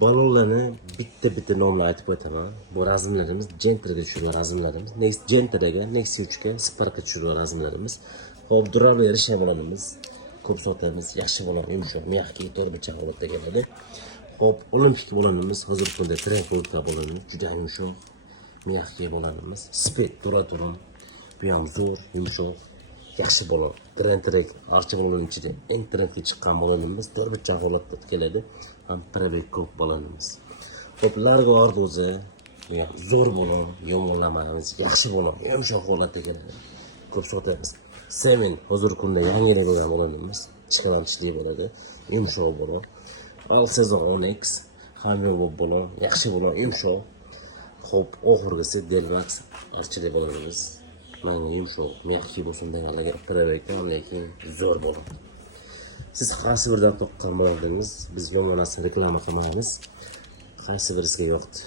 balonlarni bitta nomini aytib o'taman. Bu razmlarimiz Gentraga tushirgan razmlarimiz. Next Gentraga, Next 3ga, Sparkga tushirgan razmlarimiz. Hop, durab berish balonimiz. Ko'p sotamiz, yaxshi balon, yumshoq, miyaqki, to'rtburchak holatda keladi. Hop, olimpik balonimiz, hozir kunda trend bo'lgan balonimiz, juda yumshoq, miyaqki balonimiz. Speed Duraturun, bu ham zo'r, yumshoq, yaxshi balon. Trend archa balonning ichida eng trendga chiqqan balonimiz, to'rtburchak holatda keladi. Ham Prebek ko'p balonimiz. Hop, Largo Ardoza, bu ham zo'r balon, yomonlamaymiz, yaxshi balon, yumshoq holatda keladi. Ko'p sotamiz. Seven hozir kunda yangilangan balonimiz, chiqaranchli bo'ladi, yumshoq balon. Al Sezon Onyx, hamma balon, yaxshi balon, yumshoq. Hop, oxirgisi Delmax archali balonimiz. Mana yumshoq, miyaqki bo'lsin deganlarga Prebekdan, lekin zo'r balon. Siz qaysi biridan to'qqan bo'lsangiz, biz yomonasini reklama qilmaymiz. Qaysi birisiga yoqdi.